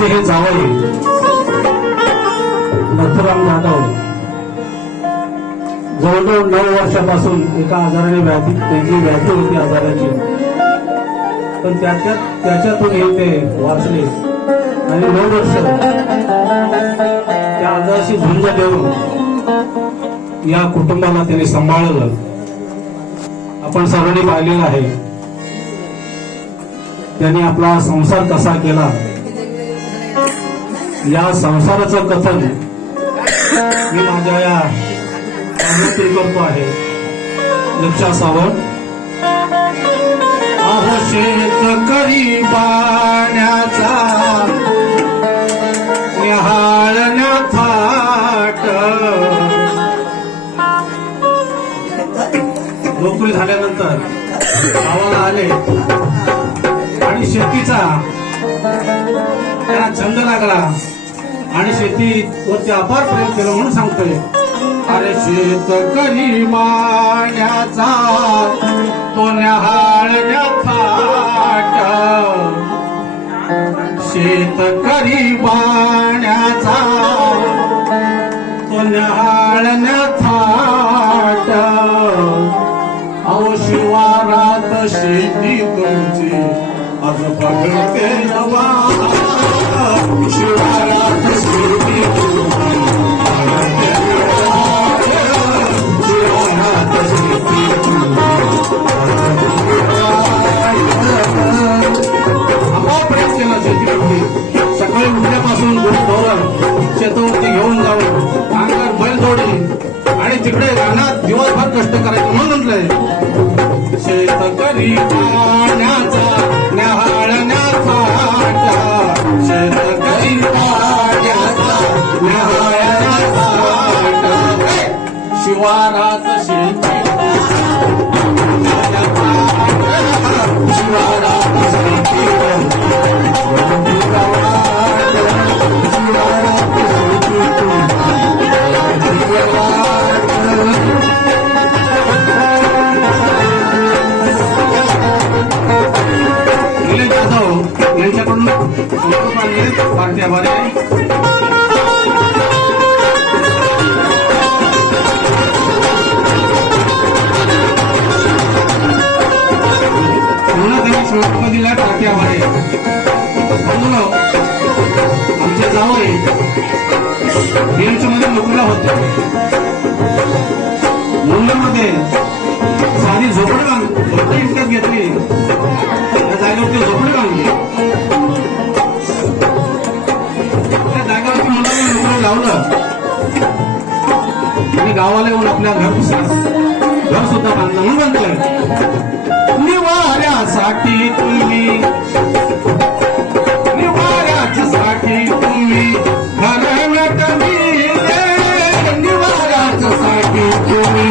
त्यांचे हे जावई नथुराम जाधव जवळजवळ 9 वर्षापासून एका आजाराने त्यांची व्याधी होती आजाराची, पण त्याच्यातून हे ते वाचले आणि 9 वर्ष त्या आजाराशी झुंज देऊन या कुटुंबाला त्यांनी सांभाळलं. आपण सर्वांनी पाहिलेलं आहे त्यांनी आपला संसार कसा केला. या संसाराचं कथन मी माझ्या या करतो आहे. लक्ष सावंत. अहो शेतकरी पाण्याचा निहाळण्या थाट, नोकरी झाल्यानंतर गावाला आले आणि शेतीचा त्यांना छंद लागला आणि शेतीवरती अपार प्रेम केलं म्हणून सांगतोय. अरे शेतकरी माण्याचा तो न्याहाळण्या थाट, शेतकरी बाण्याचा तो न्याहाळण्या थाट. अहो शिवारात शेती तुमची आज बघते नवा, शिवारात शेती तुमची सकाळी उठल्यापासून शेतावरती घेऊन जाऊन अंगावर बैलजोडी आणि तिकडे रानात दिवसभर कष्ट करायचे म्हणून म्हटलंय. शेतकरी पाण्याचा न्याहाळण्या थाट, शेतकरी पाण्याचा न्याहाळण्या थाट. शिवारात शेती शिवारात शेती यांच्याकडून पार्टी आभारी आहे. शिवदिला टाके आभारी आहे. आमच्या जावई बीएमसीमध्ये नोकरीला होते. मुंबईमध्ये साधी झोपडी विकत घेतली, त्या जागेवरती झोपडी बांधली. त्या जागेवरती मुलांनी नोकरी लावलं आणि गावाला येऊन आपल्या घर सुद्धा बांधलं. म्हणून म्हणतोय निवाऱ्यासाठी तुम्ही, निवाऱ्यासाठी तुम्ही घरात मिळले, निवाऱ्यासाठी तुम्ही,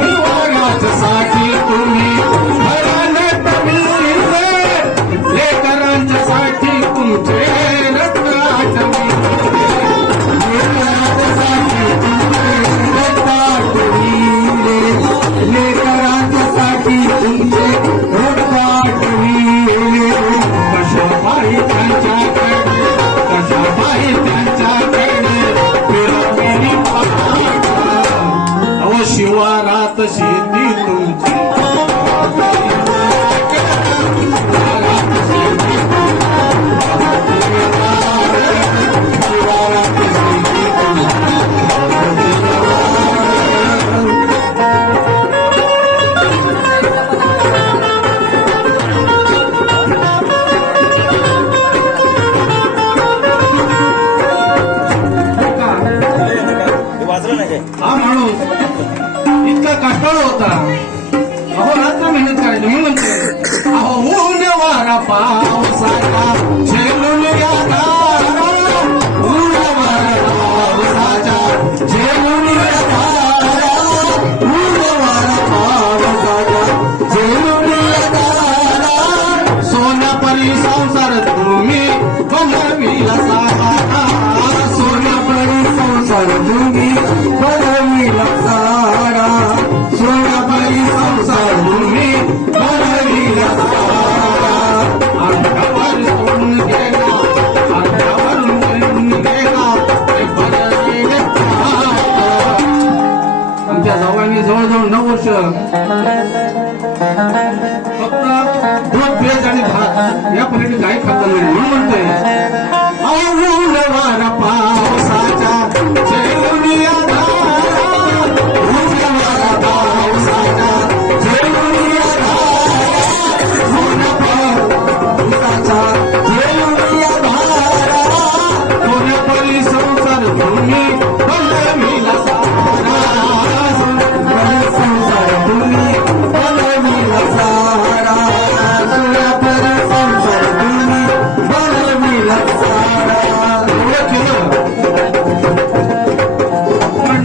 निवाऱ्यासाठी तुम्ही घरात मिळले, लेकरांच्यासाठी तुमचे रत्नाट मिळले, लेकरांच्यासाठी तुमचे रत्नाट मिळले, लेकरांच्यासाठी तुमचे रत्नाट मिळले. कशाबाई त्यांच्याकडे, कशाबाई त्यांच्याकडे फिरवली पाहता. अहो शिवारात शेती तुमची, हा माणूस इतका कष्टाळू होता. अहो रात्र मेहनत करायची. म्हणून म्हणते अहो ऊन वारा पावसाचा झेलून या दारा, ऊन वारा पावसाचा झेलून या दारा, ऊन वारा पावसाचा झेलून या दारा. सोन्यापरी संसार तुम्ही बनविला सारा, सोन्यापरी संसार तुम्ही बनविला सारा, सोन्यापरी संसार तुम्ही बनविला सारा. फक्त दूध पेज आणि भात या पलीकडे काही खाल्लं नाही म्हणून म्हणतोय औल वारा पावसाच्या जेवून आला, औल वारा पावसाच्या जेवून आला, ऊन पावसाच्या जेवून आला, कोण पली संसार तुम्ही बनविला सारा, संसार तुम्ही बनविला सारा, कोण्या पली संसार तुम्ही बनविला सारा. एवढं केलं पण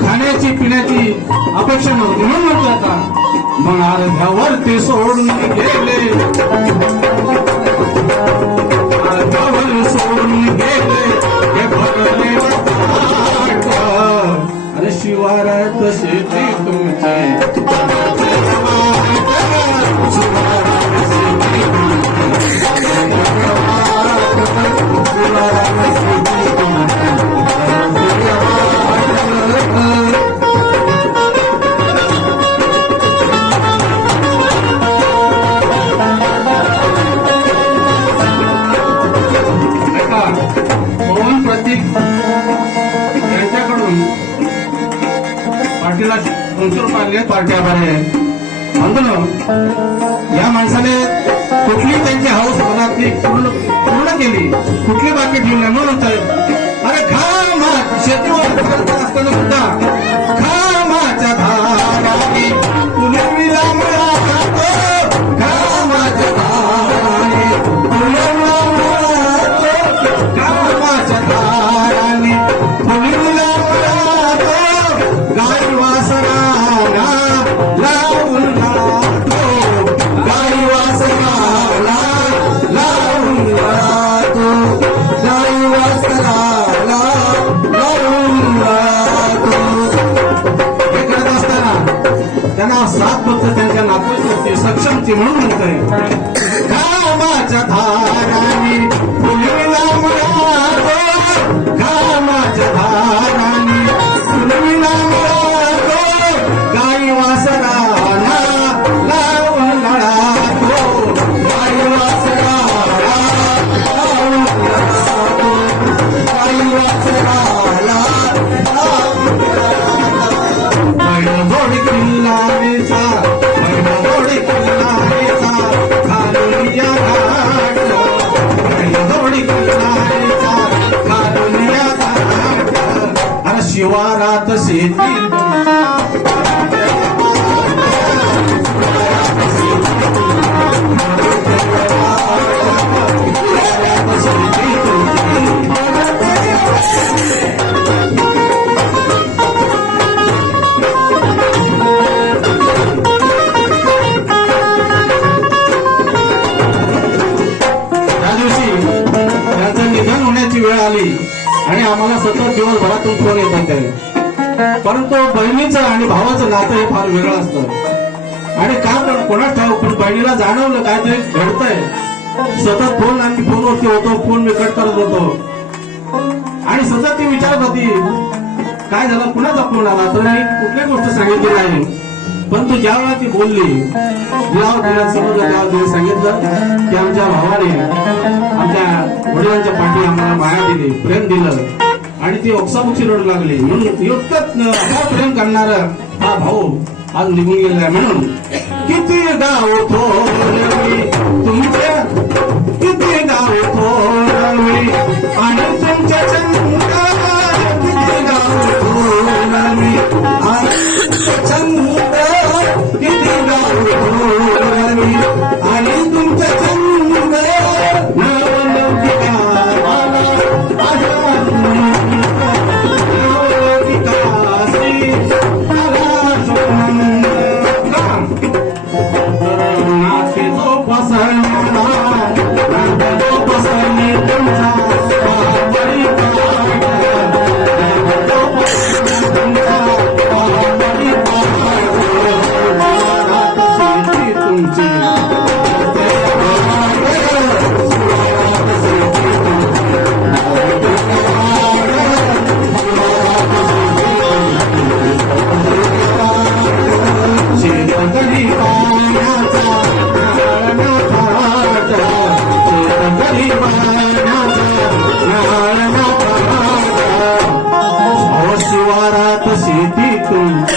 खाण्याची पिण्याची अपेक्षा नव्हती म्हणून म्हणतो आता मग अर्ध्यावर ते सोडून गेले, अर्ध्यावर सोडून गेले हे भरले वाट. अरे शिवारात शेती तुमची, शिवारात शेती तुमची, शिवारात शेती तुमची. पवन प्रतीक यांच्याकडून पार्टीला 200 रुपये पार्टी आभारी आहे. म्हणतो या माणसाने कुठली त्यांची हाऊस मनातली पूर्ण केली, कुठली बाकी ठेवली नाही म्हणून अरे घामात शेतीवर असताना सुद्धा घामाच्या धाराने तुलमीला मिळाला, घामाच्या धाराने तुलमीला मिळाला, घामाच्या धाराने तुलमीला मिळाला, गाय वासराला लावून राहतो, गाय वासराला लावून राहतो, गाय वासराला लावून राहतो. हे करत असताना त्यांना साथ फक्त त्यांच्या नातूची सक्षमची म्हणून म्हणतोय घामाच्या धाराने फुलविला मिळालो, घामाच्या धाराने फुलविला मिळालो, गाई वासराला लावून लढातो, गाई वासराला लावून लढातो, गाई वासराला लावून लढातो. बैलजोडी किल्लारीचा, बैलजोडी किल्लारीचा घालून या घाट, बैलजोडी किल्लारीचा घालून या घाट. अरे शिवारात शेती वेळ आली आणि आम्हाला सतत दिवसभरातून फोन येतात ते, परंतु बहिणीचं आणि भावाचं नातं हे फार वेगळं असतं. आणि का पण कोणाच ठाऊक पण बहिणीला जाणवलं काहीतरी घडतंय. सतत फोन आणि फोनवरती होतो, फोन मी कट करत होतो आणि सतत ती विचारत होती काय झालं, कुणाचा फोन आला. तर मी कुठली गोष्ट सांगितली नाही, पण तू ज्या वेळा ती बोलली तिला समजलं, तेव्हा तिने सांगितलं की आमच्या भावाने आमच्या वडिलांच्या पाठी आम्हाला माया दिली, प्रेम दिलं आणि ती ओक्साबोक्षी रडू लागली. म्हणून इतकं प्रेम करणार हा भाऊ आज निघून गेलेला. म्हणून किती गाव थोरवी तुमच्या, किती गाव थोरवी आणि तुमच्या चंद्र, किती गाव थोरवी आणि चंद्र, किती गाव थोरवी आणि तुमच्या चंद्र, नवलौकिका शेतकरी शेतीतून